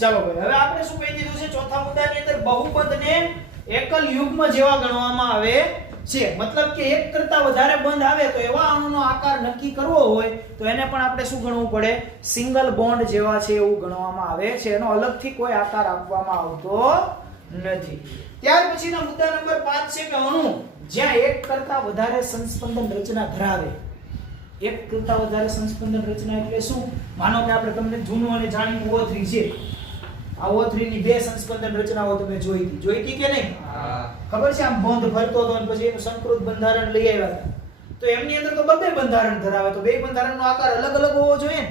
ચાલો ભાઈ હવે આપણે શું કહી દીધું છે ચોથા મુદ્દાની અંદર બહુપદને એકલ યુગ્મ જેવા ગણવામાં આવે છે મતલબ કે એક કરતા વધારે બંધ આવે તો એવા અણુનો આકાર નક્કી કરવો હોય તો એને પણ આપણે શું ગણવું પડે સિંગલ બોન્ડ જેવા છે એવું ગણવામાં આવે છે એનો અલગથી કોઈ આકાર આપવામાં આવતો નથી ત્યાર પછીના મુદ્દા નંબર 5 છે કે અણુ જ્યાં એક કરતા વધારે સંસ્પંદન રચના ધરાવે એક કરતા વધારે સંસ્પંદન રચના એટલે શું માનો કે આપણે તમને જૂનું અને જાણીતું O3 છે આ O3 ની બે સંસ્પંદન રચનાઓ તમે જોઈતી કે નહીં ખબર છે આમ બંધ ભરતો હતો અને પછી એનું સંકૃત બંધારણ લઈ આવ્યા હતા તો એમની અંદર તો બે બંધારણ ધરાવે તો બે બંધારણનો આકાર અલગ અલગ હોવો જોઈએ ને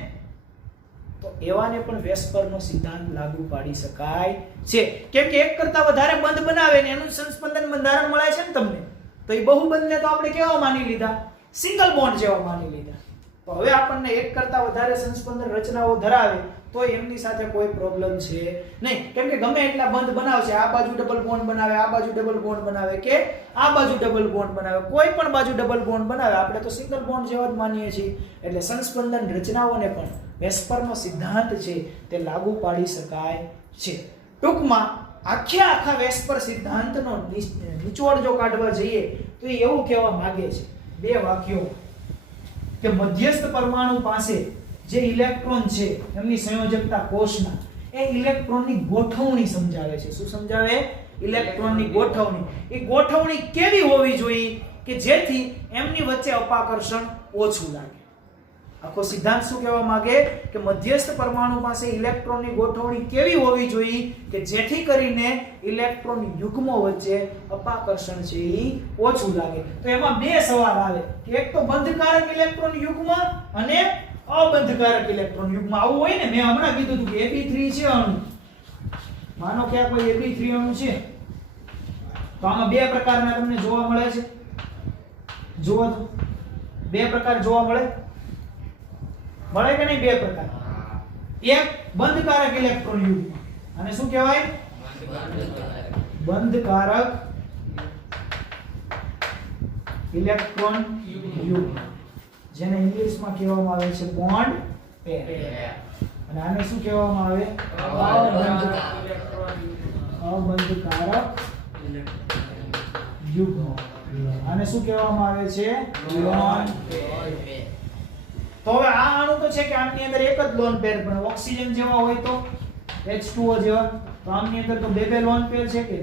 તો એવાને પણ વેસ્પરનો સિદ્ધાંત લાગુ પાડી શકાય છે કેમ કે એક કરતા વધારે બંધ બનાવે ને એનું સંસ્પંદન બંધારણ મળે છે ને તમને તો એ બહુબંધને તો આપણે કેવા માની લીધા સિંગલ બોન્ડ જેવા માની લીધા તો હવે આપણને એક કરતા વધારે સંસ્પંદન રચનાઓ ધરાવે તો એમની સાથે કોઈ પ્રોબ્લેમ છે નહીં કેમ કે ગમે એટલા બંધ બનાવશે આ બાજુ ડબલ બોન્ડ બનાવે આ બાજુ ડબલ બોન્ડ બનાવે કે આ બાજુ ડબલ બોન્ડ બનાવે કોઈ પણ બાજુ ડબલ બોન્ડ બનાવે આપણે તો સિંગલ બોન્ડ જેવા જ માનીએ છીએ એટલે સંસ્પંદન રચનાઓને પણ વેસ્પરનો સિદ્ધાંત છે તે લાગુ પાડી શકાય છે ટૂંકમાં આખા વેસ્પર સિદ્ધાંતનો નિચોડ જો કાઢવા જઈએ તો એ એવું કહેવા માંગે છે બે વાક્યો કે મધ્યસ્થ પરમાણુ પાસે જે ઇલેક્ટ્રોન છે એમની સંયોજકતા કોષના એ ઇલેક્ટ્રોનની ગોઠવણી સમજાવે છે શું સમજાવે ઇલેક્ટ્રોનની ગોઠવણી એ ગોઠવણી કેવી હોવી જોઈએ કે જેથી એમની વચ્ચે અપાકર્ષણ ઓછું લાગે આખો સિદ્ધાંત શું કહેવા માંગે કે મધ્યસ્થ પરમાણુ પાસે ઇલેક્ટ્રોનની ગોઠવણી કેવી હોવી જોઈએ કે જેથી કરીને ઇલેક્ટ્રોન યુગ્મો વચ્ચે અપાકર્ષણ છે એ ઓછું લાગે તો એમાં બે સવાલ આવે કે એક તો બંધકારક ઇલેક્ટ્રોન યુગ્મ અને અબંધકારક ઇલેક્ટ્રોન યુગ્મ આવું હોય ને મેં હમણાં કીધું હતું કે Ab3 છે અણુ માનો કે આ કોઈ Ab3 અણુ છે તો આમાં બે પ્રકારના તમને જોવા મળે છે જુઓ તો બે પ્રકાર જોવા મળે કે નહીં બે પ્રકાર એક બંધકારક ઇલેક્ટ્રોન યુગ્મ અને શું કહેવાય બંધકારક ઇલેક્ટ્રોન યુગ્મ જેને ઇંગ્લિશમાં કહેવામાં આવે છે બોન્ડ પેર અને આને શું કહેવામાં આવે અબંધકારક યુગ્મ આને શું કહેવામાં આવે છે લોન પેર તો હવે આ અણુ તો છે કે આની અંદર એક જ લોન પેર પણ ઓક્સિજન જેવા હોય તો H2O જેવા તો આની અંદર તો બે લોન પેર છે કે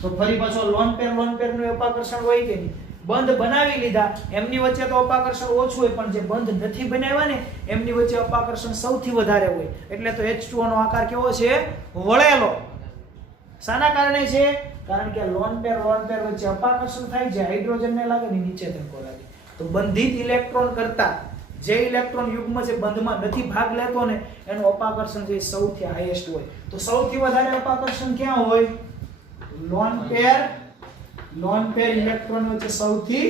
તો ફરી પાછો લોન પેર નું અપાકર્ષણ હોય કે નહીં બંધ બનાવી લીધા એમની વચ્ચે તો અપાકર્ષણ ઓછું હોય પણ જે બંધ નથી બનાવ્યા ને એમની વચ્ચે અપાકર્ષણ સૌથી વધારે હોય એટલે તો H2O નો આકાર કેવો છે વળેલો શાના કારણે છે કારણ કે લોન પેર વચ્ચે અપાકર્ષણ થાય છે હાઇડ્રોજનને લાગે ને નીચે ધક્કો લાગે તો બંધિત ઇલેક્ટ્રોન કરતા જે ઇલેક્ટ્રોન યુગ્મ જે બંધમાં નથી ભાગ લેતો ને એનું અપાકર્ષણ જે સૌથી હાઈએસ્ટ હોય તો સૌથી વધારે અપાકર્ષણ ક્યાં હોય લોન પેર ઇલેક્ટ્રોન વચ્ચે સૌથી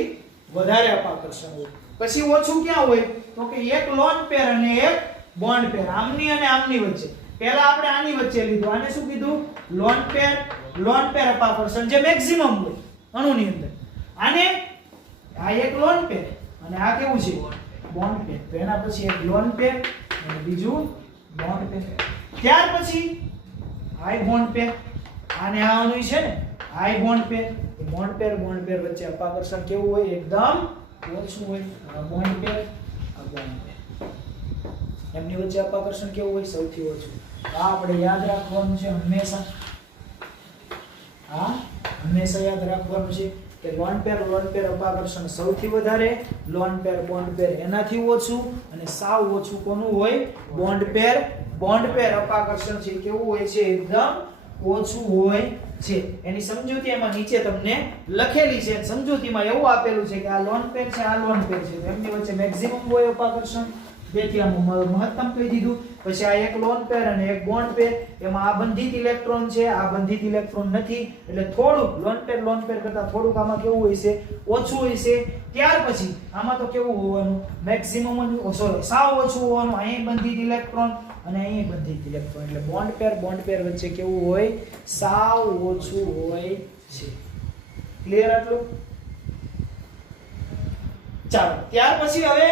વધારે અપાકર્ષણ હોય પછી ઓછું ક્યાં હોય તો કે એક લોન પેર અને એક બોન્ડ પેર આમની અને આમની વચ્ચે પહેલા આપણે આની વચ્ચે લીધું આને શું કીધું લોન પેર અપાકર્ષણ જે મેક્સિમમ હોય અણુની અંદર આને આ એક લોન પેર અને આ કેવું છે બોન્ડ પેર તો એના પછી એક લોન પેર અને બીજું બોન્ડ પેર ત્યાર પછી હાઈ બોન્ડ પેર આને આ અણુ છે ને હાઈ બોન્ડ પેર બોન્ડ પેર વચ્ચે અપાકર્ષણ કેવું હોય એકદમ ઓછું હોય આ બોન્ડ પેર એમની વચ્ચે અપાકર્ષણ કેવું હોય સૌથી ઓછું આ આપણે યાદ રાખવાનું છે હંમેશા યાદ રાખવાનું છે કે લોન પેર અપાકર્ષણ સૌથી વધારે લોન પેર બોન્ડ પેર એનાથી ઓછું અને સાવ ઓછું કોનું હોય બોન્ડ પેર અપાકર્ષણ છે કેવું હોય છે એકદમ ઓછું હોય છે એની સમજૂતી એમાં નીચે તમને લખેલી છે સમજૂતીમાં એવું આપેલું છે કે આ લોન પેર છે આ લોન પેર છે તો એમની વચ્ચે મેક્સિમમ હોય અપાકર્ષણ તેથી આમ મહત્તમ કહી દીધું પછી આ એક લોન પેર અને એક બોન્ડ પેર એમાં આ બંધિત ઇલેક્ટ્રોન છે આ બંધિત ઇલેક્ટ્રોન નથી એટલે થોડું લોન પેર કરતા થોડુંક આમાં કેવું હોય છે ઓછું હોય છે ત્યાર પછી આમાં તો કેવું હોવાનું મેક્સિમમ સાવ ઓછું હોવાનું અહીં બંધિત ઇલેક્ટ્રોન અને અહીં બંધિત ઇલેક્ટ્રોન એટલે બોન્ડ પેર વચ્ચે કેવું હોય સાવ ઓછું હોય છે ક્લિયર આટલું ચાલો ત્યાર પછી હવે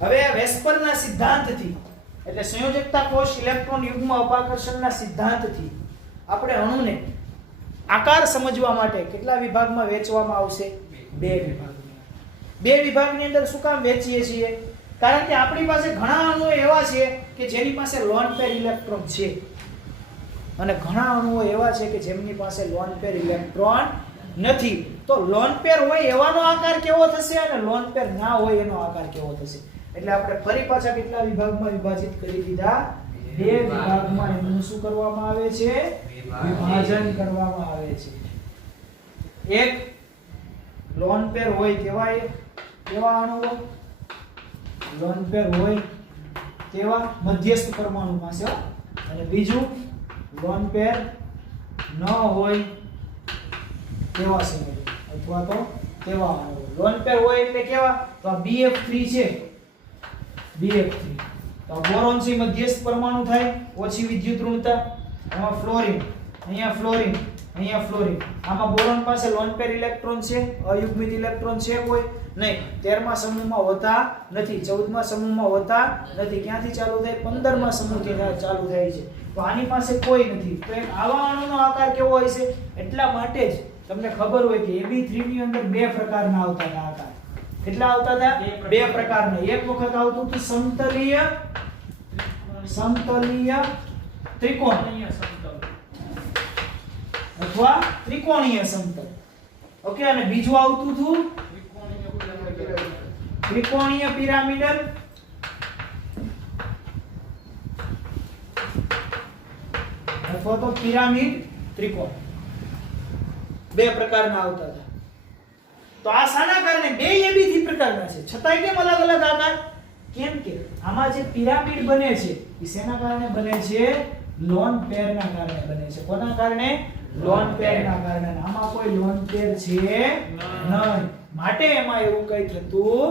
હવે આ વેસ્પરના સિદ્ધાંતથી એટલે સંયોજકતા કોષ ઇલેક્ટ્રોન યુગ્મ અપાકર્ષણના સિદ્ધાંતથી આપણે અણુને આકાર સમજવા માટે કેટલા વિભાગમાં વહેંચવામાં આવશે? બે વિભાગમાં. બે વિભાગની અંદર શું કામ વહેંચીએ છીએ? કારણ કે આપણી પાસે ઘણા અણુઓ એવા છે કે જેની પાસે લોન પેર ઇલેક્ટ્રોન છે અને ઘણા અણુઓ એવા છે કે જેમની પાસે લોન પેર ઇલેક્ટ્રોન નથી. તો લોન પેર હોય એવાનો આકાર કેવો થશે અને લોન પેર ના હોય એનો આકાર કેવો થશે? એટલે આપણે ફરી પાછા કેટલા વિભાગમાં વિભાજિત કરી દીધા? બે વિભાગમાં એનું શું કરવામાં આવે છે? વિભાજન કરવામાં આવે છે. એક લોન પેર હોય કેવા અણુઓ? લોન પેર હોય તેવા મધ્યસ્થ પરમાણુ પાસે, અને બીજું લોન પેર ન હોય તેવા સમૂહ અથવા તો તેવા અણુઓ. લોન પેર હોય એટલે કેવા? તો આ BF3 છે, BF3 તો બોરોન છે મધ્યસ્થ પરમાણુ થાય, ઓછી વિદ્યુત ઋણતા. આમાં ફ્લોરીન, અહીંયા ફ્લોરીન, અહીંયા ફ્લોરીન. આમાં બોરોન પાસે લોન પેર ઇલેક્ટ્રોન છે, અયુગ્મિત ઇલેક્ટ્રોન છે કોઈ નહીં. 13મા સમૂહમાં હોતા નથી, 14મા સમૂહમાં હોતા નથી. ક્યાંથી ચાલુ થાય? 15મા સમૂહથી ચાલુ થાય છે. તો આની પાસે કોઈ નથી. તો આવા અણુનો આકાર કેવો હોય છે? એટલા માટે જ તમને ખબર હોય કે AB3 ની અંદર બે પ્રકારના આવતા હતા આકાર. કેટલા આવતા હતા? બે પ્રકારના. એક વખત આવતું હતું સમતલીય ત્રિકોણ અથવા ત્રિકોણીય સમતલ. ઓકે, અને બીજું આવતું હતું ત્રિકોણીય પિરામિડલ અથવા તો પિરામિડ ત્રિકોણ. બે પ્રકારના આવતા હતા. તો આ શાના કારણે? બે AB3 પ્રકારના છે, છતાંય કેમ અલગ અલગ આકાર? કેમ કે આમાં જે પિરામિડ બને છે એ શેના કારણે બને છે? લોન પેરના કારણે બને છે. કોના કારણે? લોન પેરના કારણે. આમાં કોઈ લોન પેર છે નહીં, માટે એમાં એવું કઈ થતું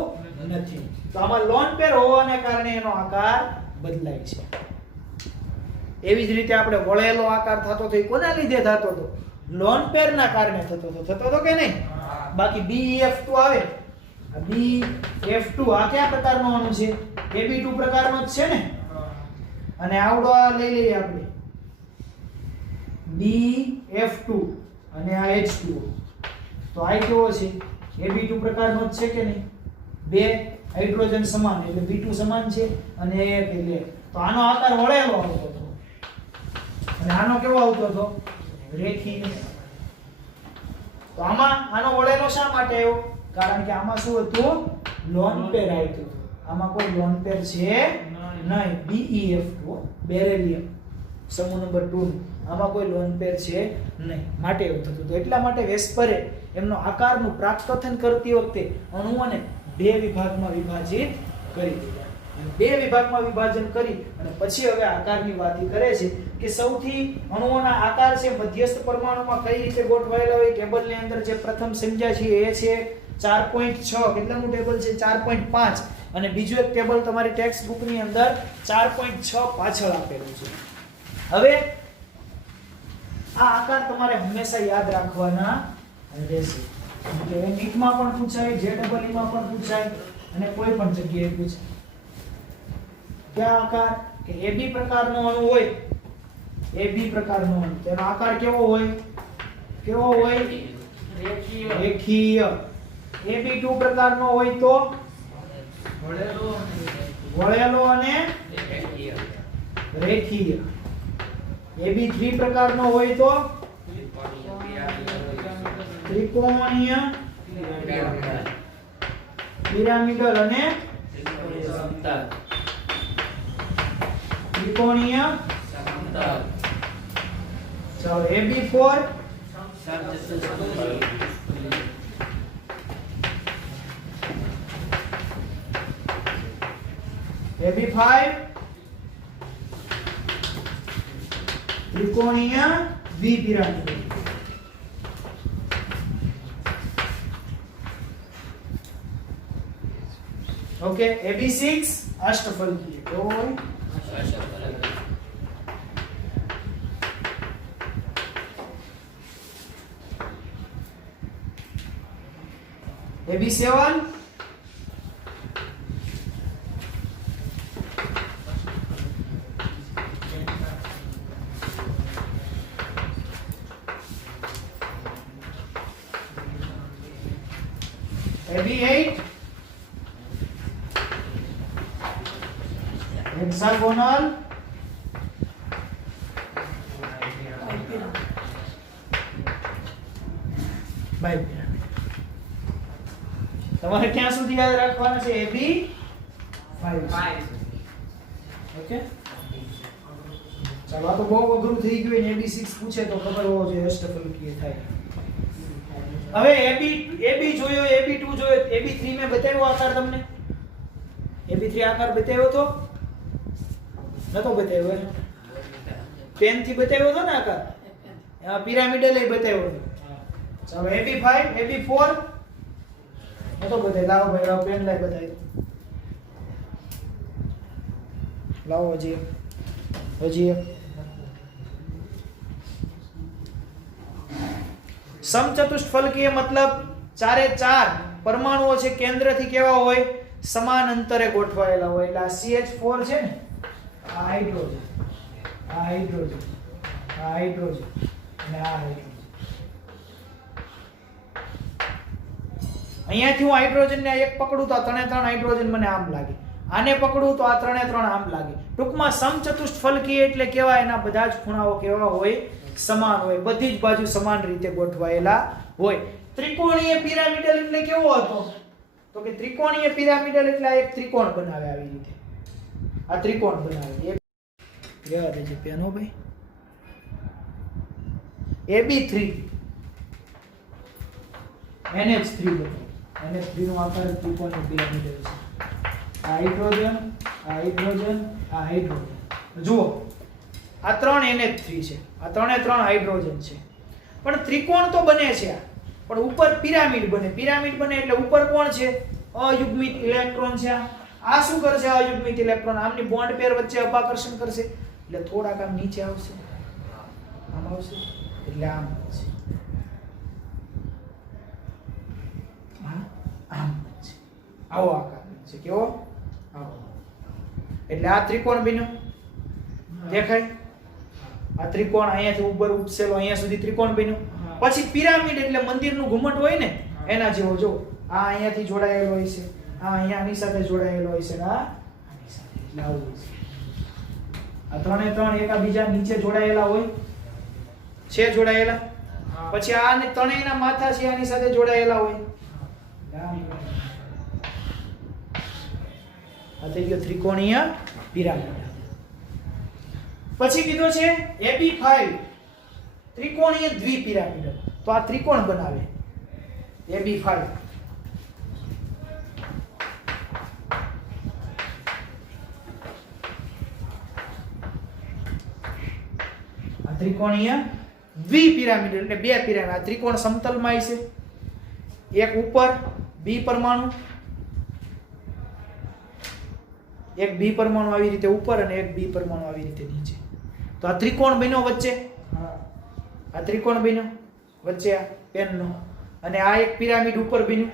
નથી. તો આમાં લોન પેર હોવાને કારણે એનો આકાર બદલાય છે. એવી જ રીતે આપણે વળેલો આકાર થતો તો એ કોના લીધે થતો હતો? લોન પેરના કારણે થતો હતો કે નહીં? બાકી BF2 આવે, આ BF2 આ કયા પ્રકારનો અણુ છે? AB2 પ્રકારનો જ છે ને. અને આવડો આ લઈ લઈએ આપણે BF2 અને આ H2O. તો આ કેવો છે? AB2 પ્રકારનો જ છે કે નહીં? બે હાઇડ્રોજન સમાન એટલે B2 સમાન છે અને એક એટલે તો આનો આકાર વળેલો આવતો હતો અને આનો કેવો આવતો હતો? રેખીય. તો આનો વળેલો શા માટે આવ્યો? કારણ કે આમાં શું હતું? લોન પેર આવતું હતું. આમાં કોઈ લોન પેર છે નહીં. BeF2 બેરેલિયમ સમૂહ નંબર 2 આમાં કોઈ લોન પેર છે નહીં, માટે એવું થતું હતું. એટલા માટે વેસ્પરે એમનો આકારનું પ્રાકકથન કરતી વખતે અણુઓને બે વિભાગમાં વિભાજિત કરી દીધા. બે વિભાગમાં વિભાજન કરી અને પછી હવે આકારની વાત કરે છે કે સૌથી અણુઓના આકાર છે મધ્યસ્થ પરમાણુમાં કઈ રીતે ગોઠવાયેલા હોય. ટેબલની અંદર જે પ્રથમ સમજ્યા છે એ છે 4.6. કેટલાનું ટેબલ છે? 4.5. અને બીજું એક ટેબલ તમારી ટેક્સ્ટ બુકની અંદર 4.6 પાછળ આપેલું છે. હવે આ આકાર તમારે હંમેશા યાદ રાખવાના રહેશે. એટલે નીટમાં પણ પૂછાય, JEE માં પણ પૂછાય અને કોઈ પણ જગ્યાએ પૂછાય. કયા આકાર? કે AB પ્રકારનો અણુ હોય, AB પ્રકારનો અણુ તેનો આકાર કેવો હોય? કેવો હોય? રેખીય. AB2 પ્રકારનો હોય તો વળેલો અને રેખીય. AB3 પ્રકારનો હોય તો ત્રિકોણીય પિરામિડલ અને ત્રિકોણીય સમતલ. ચાલો AB4 AB5 ત્રિકોણીય દ્વિપિરામિડ. Okay, AB6 અષ્ટફલકીય. કેવો હોય? AB7 AB8 hexagonal bipiramid. તમારે ક્યાં સુધી યાદ રાખવાના છે? AB5. ઓકે, ચાલો આ તો બહુ અઘરું થઈ ગયું ને AB6 પૂછે તો ખબર હોવો જોઈએ અષ્ટફલકીય થાય. હવે AB જોયો, AB2 જોયો, AB3 મેં બતાવ્યો આકાર તમને. AB3 આકાર બતાવ્યો તો નતો બતાવ્યો? પેન થી બતાવ્યો તો ને આકાર. આ પિરામિડલ એ બતાવ્યો તો. ચાલો AB5, AB4 નતો બતાવ્યો. લાવો ભાઈ, લાવો પેન લાઈ બતાવી. લાવો હજી સમચતુષ્ફલકીય મતલબ ચારે ચાર પરમાણુઓ છે કેન્દ્રથી કેવા હોય? સમાન અંતરે ગોઠવાયેલા હોય. એટલે આ CH4 છે ને, આ હાઇડ્રોજન, આ હાઇડ્રોજન, આ હાઇડ્રોજન અને આ હાઇડ્રોજન. અહીંયાથી હું હાઇડ્રોજન ને એક પકડું તો આ ત્રણે ત્રણ હાઇડ્રોજન મને આમ લાગે. આને પકડું તો આ ત્રણે ત્રણ આમ લાગે. ટૂંકમાં સમચતુષ્ફલકીય એટલે કેવા? એના બધા જ ખૂણાઓ કેવા હોય? સમાન હોય. બધી જ બાજુ સમાન રીતે ગોઠવાયેલા હોય. ત્રિકોણીય પિરામિડલ એટલે કેવો હતો? તો કે ત્રિકોણીય પિરામિડલ એટલે આ એક ત્રિકોણ બનાવે આવી રીતે. આ ત્રિકોણ બનાવે. એક યાદ છે પેનો ભાઈ. AB3 NH3 બતાવો. NH3 નો આકાર ત્રિકોણીય પિરામિડલ છે. હાઇડ્રોજન, હાઇડ્રોજન, આ હાઇડ્રોજન. જુઓ આ ત્રણ NH3 છે, આ ત્રણે ત્રણ હાઇડ્રોજન છે. પણ ત્રિકોણ તો બને છે આ, પણ ઉપર પિરામિડ બને. પિરામિડ બને એટલે ઉપર કોણ છે? અયુગ્મિત ઇલેક્ટ્રોન છે. આ શું કરશે? અયુગ્મિત ઇલેક્ટ્રોન આમની બોન્ડ પેર વચ્ચે અપાકર્ષણ કરશે એટલે થોડાક આમ નીચે આવશે, આમ આવશે એટલે આમ આવશે, આમ છે. આવો આકાર છે. કેવો? આવો. એટલે આ ત્રિકોણ બન્યો. દેખાય? આ ત્રિકોણ અહીંયાથી ઉપર ઉપસેલો અહીંયા સુધી ત્રિકોણ બન્યો. પછી પિરામિડ એટલે મંદિરનું ઘુમટ હોય ને એના જેવો. જો આ અહીંયાથી જોડાયેલો હોય છે, આ અહીંયા આની સાથે જોડાયેલો હોય છે, આ આની સાથે. એટલે આવું હોય છે. આ ત્રણે ત્રણ એકબીજા નીચે જોડાયેલા હોય છે, જોડાયેલા. પછી આ ને ત્રણેયના માથા છે આની સાથે જોડાયેલા હોય. આ થઈ ગયો ત્રિકોણીય પિરામિડ. પછી કીધો છે AB5 ત્રિકોણીય દ્વિપિરામિડ. તો આ ત્રિકોણ બનાવે AB5. આ ત્રિકોણીય દ્વિપિરામિડ એટલે બે પિરામિડ. આ ત્રિકોણ સમતલમાં છે. એક ઉપર B પરમાણુ, એક B પરમાણુ આવી રીતે ઉપર અને એક B પરમાણુ આવી રીતે નીચે. તો આ ત્રિકોણ બન્યો વચ્ચે. આ ત્રિકોણ બન્યો વચ્ચે આ પેનનો. અને આ એક પિરામિડ ઉપર બન્યું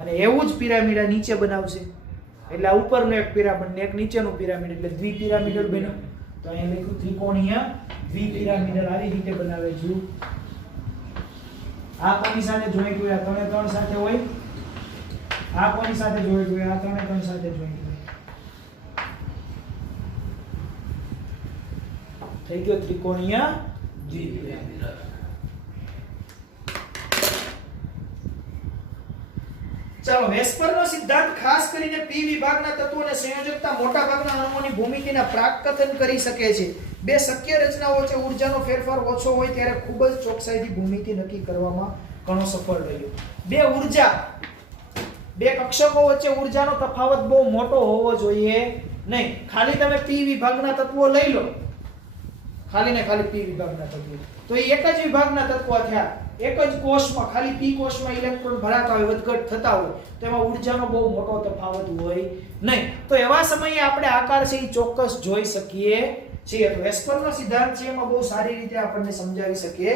અને એવું જ પિરામિડ આ નીચે બનાવશે. એટલે આ ઉપરનો એક પિરામિડ ને એક નીચેનું પિરામિડ એટલે દ્વિપિરામિડલ બન્યો. તો અહીંયા લખ્યું ત્રિકોણીય દ્વિપિરામિડલ આવી રીતે બનાવે છે. આ કોની સાથે જોઈન્ટ હોય? આ ત્રણે ત્રણ સાથે હોય. આ કોની સાથે જોઈન્ટ હોય? આ ત્રણે ત્રણ સાથે જોઈન્ટ હોય. થઈ ગયો ત્રિકોણીય દ્વિપિરામિડ. ચાલો, વેસ્પરનો સિદ્ધાંત ખાસ કરીને P વિભાગના તત્વો અને સંયોજકતા મોટા ભાગના અણુઓની ભૂમિતિના પ્રાકકથન કરી શકે છે. બે શક્ય રચનાઓ વચ્ચે ઊર્જાનો ફેરફાર ઓછો હોય ત્યારે ખૂબ જ ચોકસાઈથી ભૂમિતિ નક્કી કરવામાં ઘણો સફળ રહ્યો. બે કક્ષકો વચ્ચે ઊર્જાનો તફાવત બહુ મોટો હોવો જોઈએ નહીં. ખાલી તમે P વિભાગના તત્વો લઈ લો, ખાલી ને ખાલી P વિભાગના તત્વો, તો એ એક જ વિભાગના તત્વો થયા. એક જ કોષમાં ખાલી P કોષમાં ઇલેક્ટ્રોન ભરાતા હોય, વધઘટ થતા હોય, તો એમાં ઊર્જાનો બહુ મોટો તફાવત હોય નહીં. તો એવા સમયે આપણે આકાર છે એ ચોક્કસ જોઈ શકીએ છીએ. તો વેસ્પરનો સિદ્ધાંત છે એમાં બહુ સારી રીતે આપણને સમજાવી શકીએ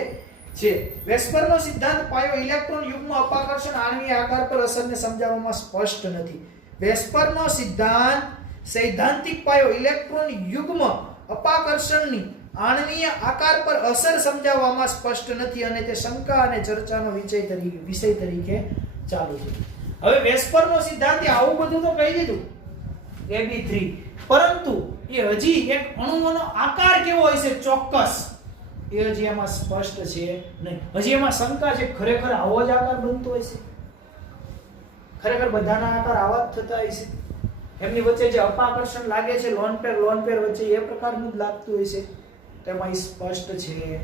છે. વેસ્પરનો સિદ્ધાંત પાયો ઇલેક્ટ્રોન યુગ્મ અપાકર્ષણ આણ્વીય આકાર પર અસરને સમજાવવામાં સ્પષ્ટ નથી. વેસ્પરનો સિદ્ધાંત સૈદ્ધાંતિક પાયો ઇલેક્ટ્રોન યુગ્મ અપાકર્ષણની આણ્વીય આકાર પર અસર સમજાવવામાં સ્પષ્ટ નથી અને તે શંકા અને ચર્ચાનો વિષય તરીકે ચાલુ છે. હવે વેસ્પરનો સિદ્ધાંત આવું બધું તો કહી દીધું AB3, પરંતુ એ હજી એક અણુઓનો આકાર કેવો હોય છે ચોક્કસ એ હજી એમાં સ્પષ્ટ છે નહીં. હજી એમાં શંકા છે ખરેખર આવો જ આકાર બનતો હોય છે, ખરેખર બધાના આકાર આવા જ થતા હોય છે, એમની વચ્ચે જે અપાકર્ષણ લાગે છે લોન પેર વચ્ચે એ પ્રકારનું જ લાગતું હોય છે, તેમાં સ્પષ્ટ છે નહીં.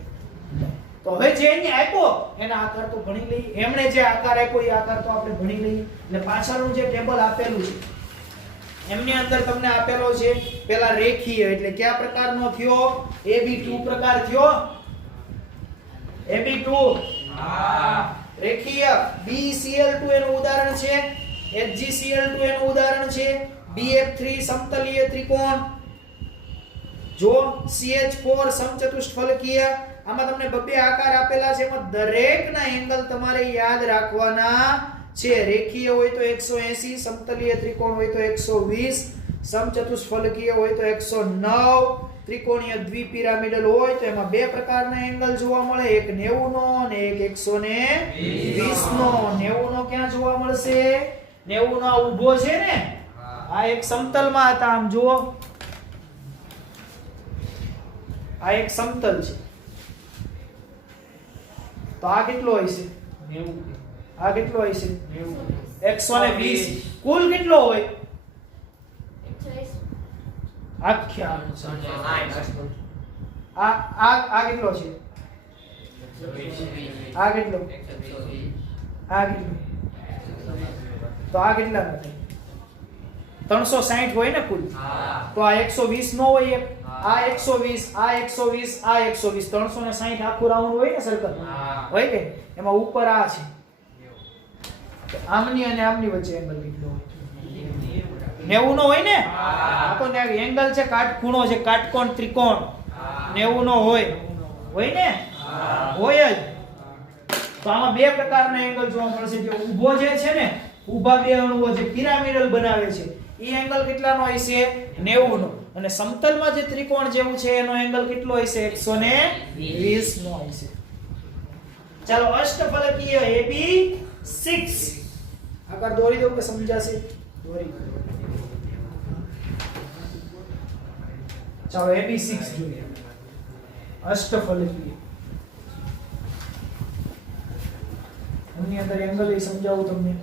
તો હવે જે એને આપ્યો એના આકાર તો ભણી લઈએ, એમણે જે આકાર આપ્યો એ આકાર તો આપણે ભણી લઈએ. એટલે પાછળનું જે ટેબલ આપેલું છે એમની અંદર તમને આપેલો છે પેલા રેખીય એટલે કયા પ્રકારનો થયો AB2 પ્રકાર થયો, AB2 રેખીય, BCl2 એનું ઉદાહરણ છે, HgCl2 એનું ઉદાહરણ છે, BF3 સમતલીય ત્રિકોણ, જો CH4 સમચતુષ્ફલકીય. આમાં તમને બબ્બે આકાર આપેલા છે, એમાં દરેકના એંગલ તમારે યાદ રાખવાના છે. રેખીય હોય તો 180, સમતલીય ત્રિકોણ હોય તો 120, સમચતુષ્ફલકીય હોય તો 109, ત્રિકોણીય દ્વિપિરામિડલ હોય તો એમાં બે પ્રકારના એંગલ જોવા મળે, એક 90 નો અને એક 120 નો. 90 નો ક્યાં જોવા મળશે? 90 નો ઊભો છે ને, આ એક સમતલમાં હતા, આમ જુઓ આ એક સમતલ છે, તો આ કેટલો હોય છે 90, આ કેટલો હોય છે 120, કુલ કેટલો હોય આખ્યા આ કેટલો છે, આ કેટલો, આ કેટલો, તો આ કેટલા નથી 360 હોય ને કુલ, તો આ 120 નો હોય, એક આ 120, આ 120, આ 120, 360 આખું રાઉન્ડ હોય ને સર્કલ હોય કે એમાં ઉપર આ છે, આમની અને આમની વચ્ચે એંગલ કેટલો હોય 90 નો હોય ને, આ તો એંગલ છે કાટખૂણો છે, કાટકોણ ત્રિકોણ 90 નો હોય ને, હોય જ. તો આમાં બે પ્રકારના એંગલ જોવા મળશે, જે ઊભો જે છે ને, ઊભા બે અણુઓ જે પિરામિડલ બનાવે છે એ એંગલ કેટલાનો હોય છે 90 નો, અને સમતલમાં જે ત્રિકોણ જેવું છે એનો એંગલ કેટલો હોય છે 120 નો હોય છે. ચાલો અષ્ટફલકીય AB6 આકાર દોરી દો કે સમજાશે? દોરી. ચાલો AB6 જોઈએ, અષ્ટફલકીય. એની અંદર એંગલ એ સમજાવું તમને.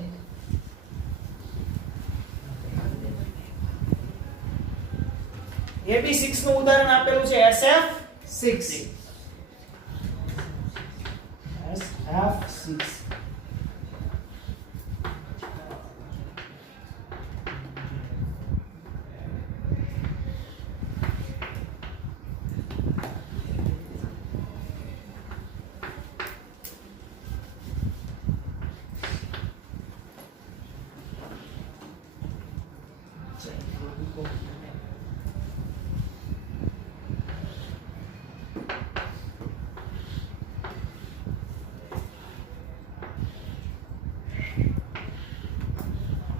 AB6 નું ઉદાહરણ આપેલું છે SF6. SF6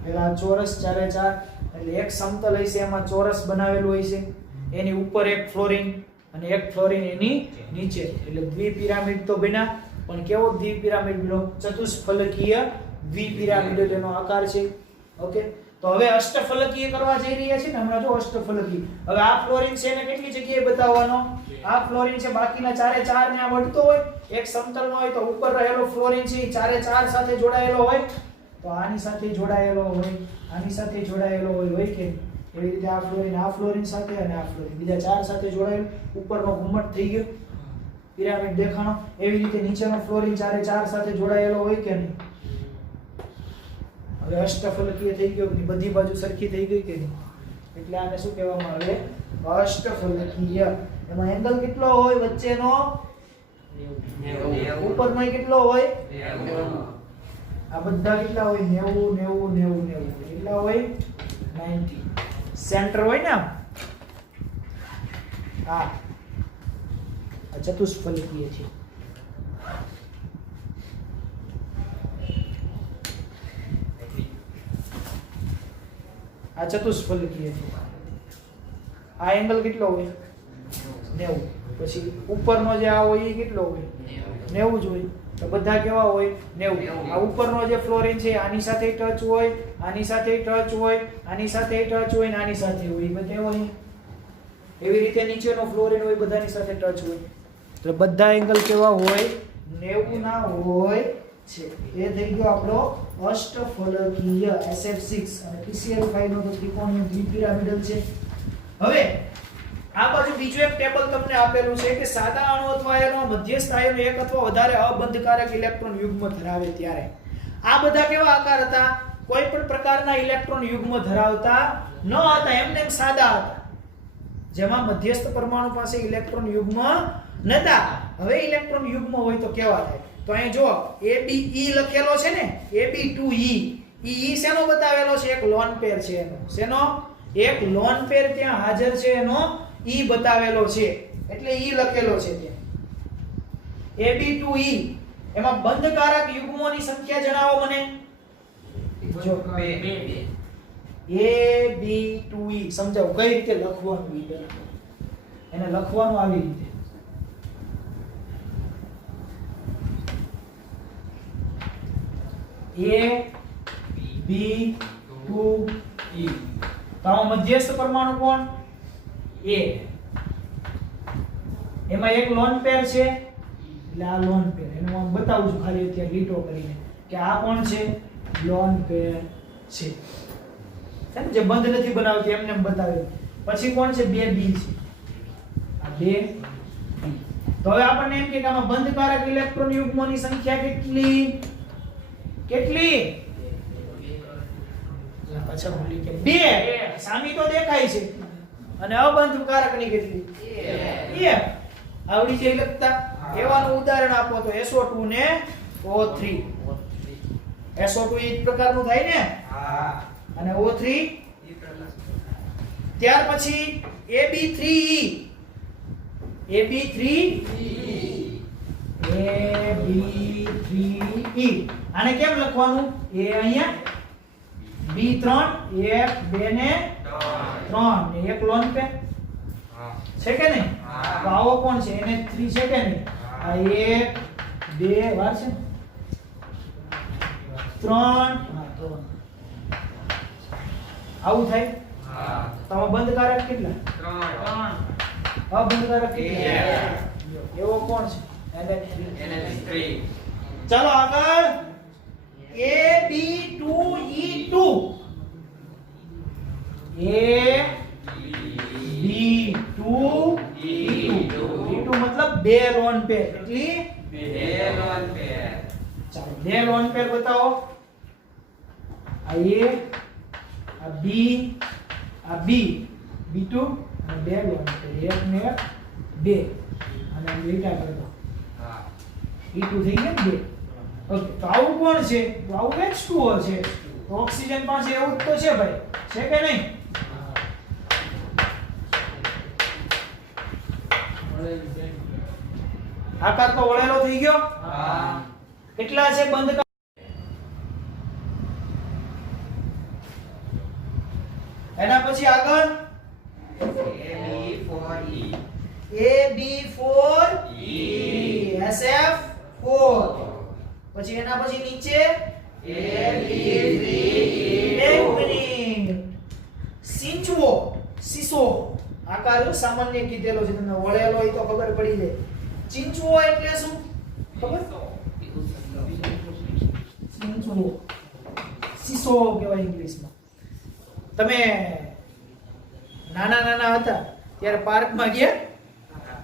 પેલા ચોરસ 4x4 એટલે એક સમતલ હોય છે, એમાં ચોરસ બનાવેલું હોય છે, એની ઉપર એક ફ્લોરિંગ અને એક ફ્લોરિંગ એની નીચે, એટલે દ્વિપિરામિડ તો બન્યા. પણ કેવો દ્વિપિરામિડ બન્યો? ચતુષ્ફલકીય દ્વિપિરામિડ એનો આકાર છે. ઓકે, તો હવે અષ્ટફલકીય કરવા જઈ રહ્યા છે ને, હમણાં જો અષ્ટફલકીય. હવે આ ફ્લોરિંગ છે એને કેટલી જગ્યાએ બતાવવાનો? આ ફ્લોરિંગ છે, બાકીના ચારે ચાર ને આ વળતો હોય, એક સમતલમાં હોય તો ઉપર રહેલો ફ્લોરિંગ છે એ ચારે ચાર સાથે જોડાયેલો હોય, તો આની સાથે જોડાયેલો હોય, આની સાથે જોડાયેલો હોય કે એવી રીતે આ ફ્લોરિન સાથે અને આ ફ્લોરિન બીજા ચાર સાથે જોડાયેલો, ઉપરનો ઘુમ્મટ થઈ ગયો, પિરામિડ દેખાણો. એવી રીતે નીચેનો ફ્લોરિન ચારે ચાર સાથે જોડાયેલો હોય કે નહીં? હવે અષ્ટફલકીય થઈ ગયો, બધી બાજુ સરખી થઈ ગઈ કે નહીં? એટલે આને શું કહેવામાં આવે? અષ્ટફલકીય. એમાં એંગલ કેટલો હોય વચ્ચેનો? 90. ઉપરનો કેટલો હોય? 90. આ બધા કેટલા હોય? 90 90 90 90. કેટલા હોય? 90. સેન્ટર હોય ને આમ, આ ચતુષ્ફલકીય છે. આ ચતુષ્ફલકીય છે. આ એંગલ કેટલો હોય? 90. પછી ઉપરનો જે આ હોય એ કેટલો હોય? 90 જ હોય. તો તો બધા કેવા હોય 90. આ ઉપરનો જે ફ્લોરિન છે આની સાથે ટચ હોય, આની સાથે ટચ હોય, આની સાથે ટચ હોય ને આની સાથે હોય, એ બધા હોય. એવી રીતે નીચેનો ફ્લોરિન હોય બધાની સાથે ટચ હોય. તો બધા એંગલ કેવા હોય 90 ના હોય છે. એ થઈ ગયો આપણો અષ્ટફલકીય SF6 અને PCl5 નો તો ત્રિકોણીય દ્વિપિરામિડલ છે. હવે આ બાજુ બીજું એક ટેબલ તમને આપેલું છે કે સાદા અણુ અથવા આયનો મધ્યસ્થ આયનો એક અથવા વધારે અબંધકારક ઇલેક્ટ્રોન યુગ્મ ધરાવે ત્યારે આ બધા કેવા આકાર હતા? કોઈ પણ પ્રકારના ઇલેક્ટ્રોન યુગ્મ ધરાવતા ન હતા, એમને એમ સાદા હતા, જેમાં મધ્યસ્થ પરમાણુ પાસે ઇલેક્ટ્રોન યુગ્મ નતા. હવે ઇલેક્ટ્રોન યુગ્મ હોય તો કેવા થાય? તો અહીં જો ABE લખેલો છે ને, AB2E. E શેનો બતાવેલો છે? એક લોન પેર છે એનો. શેનો? એક લોન પેર ત્યાં હાજર છે એનો E બતાવેલો છે, એટલે E લખેલો છે ત્યાં. AB2E. એમાં બંધકારક યુગ્મોની સંખ્યા જણાવો મને. જો AB2E સમજાવો કઈ રીતે લખવાનું. એને લખવાનું આવી રીતે. AB2E. તો મધ્યસ્થ પરમાણુ કોણ? A. એમાં એક લોન પેર છે, એટલે આ લોન પેર. એનું હું બતાવું છું ખાલી અત્યારે લીટો કરીને કે આ કોણ છે? લોન પેર છે. જે બંધ નથી બનાવતી એમને એમ બતાવ્યું. પછી કોણ છે? 2B છે. આ 2B. તો હવે આપણને એમ કે આમાં બંધકારક ઇલેક્ટ્રોન યુગ્મોની સંખ્યા કેટલી? કેટલી? પાછા ભૂલી ગયા. 2. સામી તો દેખાય છે. અને અબંધકારક ની કેટલી? 1. આવડી છે લખતા? એવાનું ઉદાહરણ આપો તો SO2 ને O3. SO2 એ જ પ્રકારનું થાય ને? હા. અને O3 ત્યાર પછી AB3E. AB3E. AB3E. આને કેમ લખવાનું? A અહીંયા B3 1 2 ને 3 ને એક લોન પેર છે કે નહીં? તો આવો કોણ છે? NH3 છે કે નહીં? આ 1 2 વાર છે 3. હા તો આવું થાય. તો બંધકારક કેટલા? 3. અબંધકારક કેટલા? એવો કોણ છે? NH3. ચાલો આગળ. AB2E2. AB2E2 मतलब બે લોન પેર. કેટલી? બે લોન પેર. ચાલો બે લોન પેર બતાવો. આ A, આ B, આ B, B2 અને બે લોન પેર. એક ને 2 અને લીટા કરી દો. હા. E2 થઈ ગયા 2. ઓકે, તો આવું કોણ છે? તો આવું H2O છે. તો ઓક્સિજન પાસે એવું જ તો છે ભાઈ, છે કે નહીં? આકાર તો વળેલો થઈ ગયો. હા. કેટલા છે બંધ? એના પછી આગળ AB4E SF4. પછી એના પછી નીચે AB3E. એક મિનિટ. સિંચવો, સીસો આકાર સામાન્ય કીધેલો છે, તમને વળેલો હોય તો ખબર પડી જાય. ચીંચવો એટલે શું ખબર? ચીંચવો, સીસો કહેવાય ઇંગ્લિશમાં. તમે નાના હતા ત્યારે પાર્કમાં ગયા,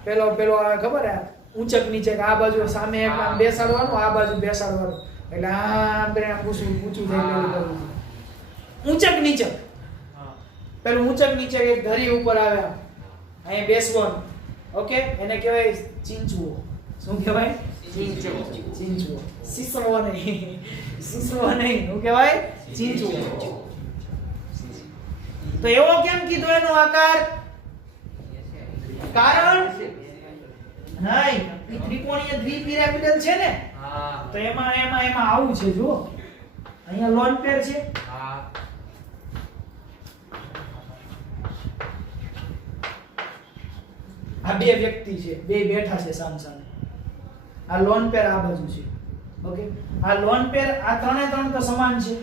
પેલો ખબર હે ઊંચક નીચે, આ બાજુ સામે એક આમ બેસાડવાનું, આ બાજુ બેસાડવાનું, એટલે આમ કરીને ઊંચું થઈ ગયું. ઊંચક નીચે પેલું ઊંચક નીચે એક ધરી ઉપર આવે, અહીંયા બેસવાનું. ઓકે, એને કહેવાય ચીંચવો. શું કહેવાય? ચીંચવો. સીસવો નહીં, સીસવો નહીં, શું કહેવાય? ચીંચવો. તો એવો કેમ કીધો એનો આકાર? કારણ નહીં, ત્રિકોણીય દ્વિપિરામિડલ છે ને, તો એમાં આવું છે. જુઓ અહીંયા લોન પેર છે. આ બે વ્યક્તિ છે, બે બેઠા છે સામ સામે. આ લોન પેર આ બાજુ છે, ઓકે આ લોન પેર આ ત્રણે ત્રણ તો સમાન છે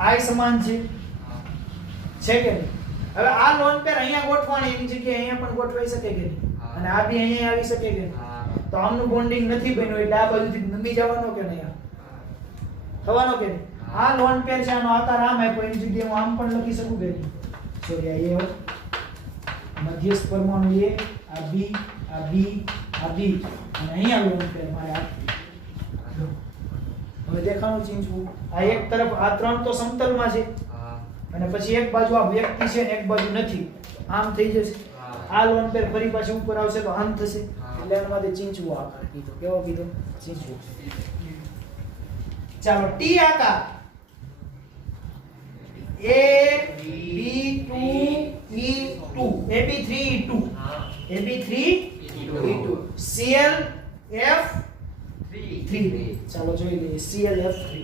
આય સમાન છે કે નહીં હવે આ લોન પેર અહીંયા ગોઠવાણી એની જગ્યાએ અહીંયા પણ ગોઠવાઈ શકે કે નહીં અને આ બી અહીંયા આવી શકે કે નહીં તો આમનું બોન્ડિંગ નથી બન્યું એટલે આ બાજુથી નમી જવાનો કે નહીં થવાનો કે નહીં આ લોન પેર છે આનો આકાર આમ આપ્યો એની જગ્યાએ હું આમ પણ લખી શકું કે નહીં સોરી આ એ મધ્યસ્થ પરમાણુ એ આ બી આ બી આ બી અને અહીંયા લોન પેર મારે આ હવે દેખાણું ચીંચવું આ એક તરફ આ ત્રણ તો સમતલમાં છે અને પછી એક બાજુ આ વ્યક્તિ છે ને એક બાજુ નથી આમ થઈ જશે આ લોન પેર ફરી પાછી ઉપર આવશે તો આમ થશે એટલે એના માટે ચીંચવો આકાર કીધો કેવો કીધો ચીંચવો ચાલો ટી આકાર AB2E2 AB3E2 AB3E2 ClF3 ચાલો જોઈ લઈએ ClF3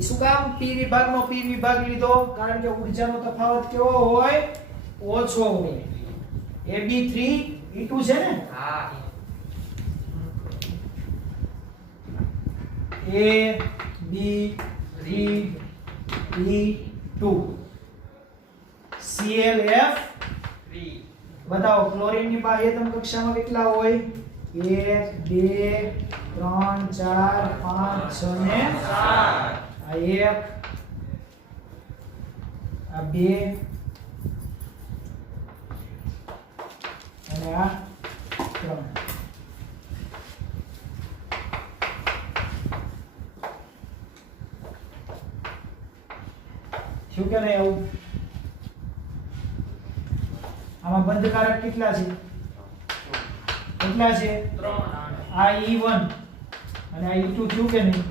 શું કામ P વિભાગનો P વિભાગ લીધો કારણ કે ઊર્જાનો તફાવત કેવો હોય ઓછો હોય AB3E2 છે ને હા AB3E2 ClF3 બતાવો ક્લોરીન ની બાહ્યતમ કક્ષામાં કેટલા હોય 1 2 3 4 5 6 ને 7 આ 1 આ 2 અને આ 3 શું કે નહીં આવું આમાં બંધકારક કેટલા છે કેટલા છે 3 આ E1 અને આ E2 થયું કે નહીં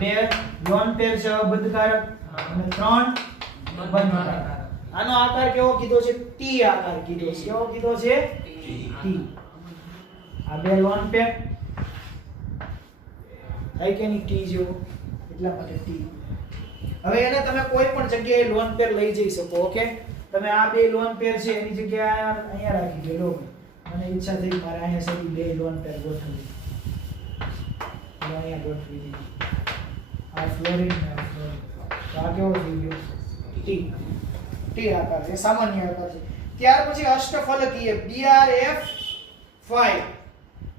બે લોન પેર છે બંધકારક અને 3 બંધકારક આનો આકાર કેવો કીધો છે T આકાર કીધો છે કેવો કીધો છે T આ બે લોન પેર થાય કે નહીં T જેવો એટલા માટે T હવે એને તમે કોઈ પણ જગ્યાએ લોન પેર લઈ જઈ શકો ઓકે તમે આ બે લોન પેર છે એની જગ્યાએ અહીંયા રાખી દો લો મને ઈચ્છા થઈ મારે અહીંયા સુધી બે લોન પેર ગોઠવવી તો અહીંયા ગોઠવી દીધી આ ફ્લોરિન ને આ ફ્લોરિન તો આ કેવો થઈ ગયો ટી આકાર છે સામાન્ય આકાર છે ત્યાર પછી અષ્ટફલકીય BRF5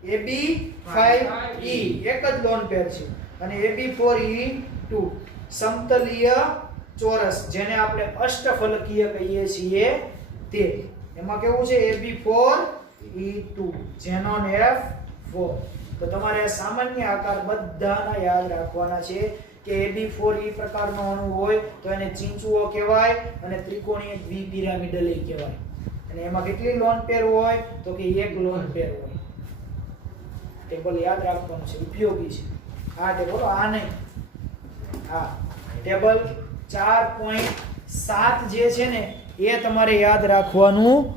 AB5E એક જ લોન પેર છે અને AB4E2 સમતલીય ચોરસ જેને આપણે અષ્ટફલકીય કહીએ છીએ તે એમાં કેવું છે AB4E2 xenon F4 તો તમારે સામાન્ય આકાર બધાના યાદ રાખવાના છે કે AB4E પ્રકારનો અણુ હોય તો એને ચીંચુઓ કહેવાય અને ત્રિકોણીય દ્વિપિરામિડલ કહેવાય અને એમાં કેટલી લોન પેર હોય તો કે એક લોન પેર હોય ટેબલ યાદ રાખવાનું છે ઉપયોગી છે આ ટેબલ આ નહીં હા ટેબલ 4.7 જે છે ને એ તમારે યાદ રાખવાનું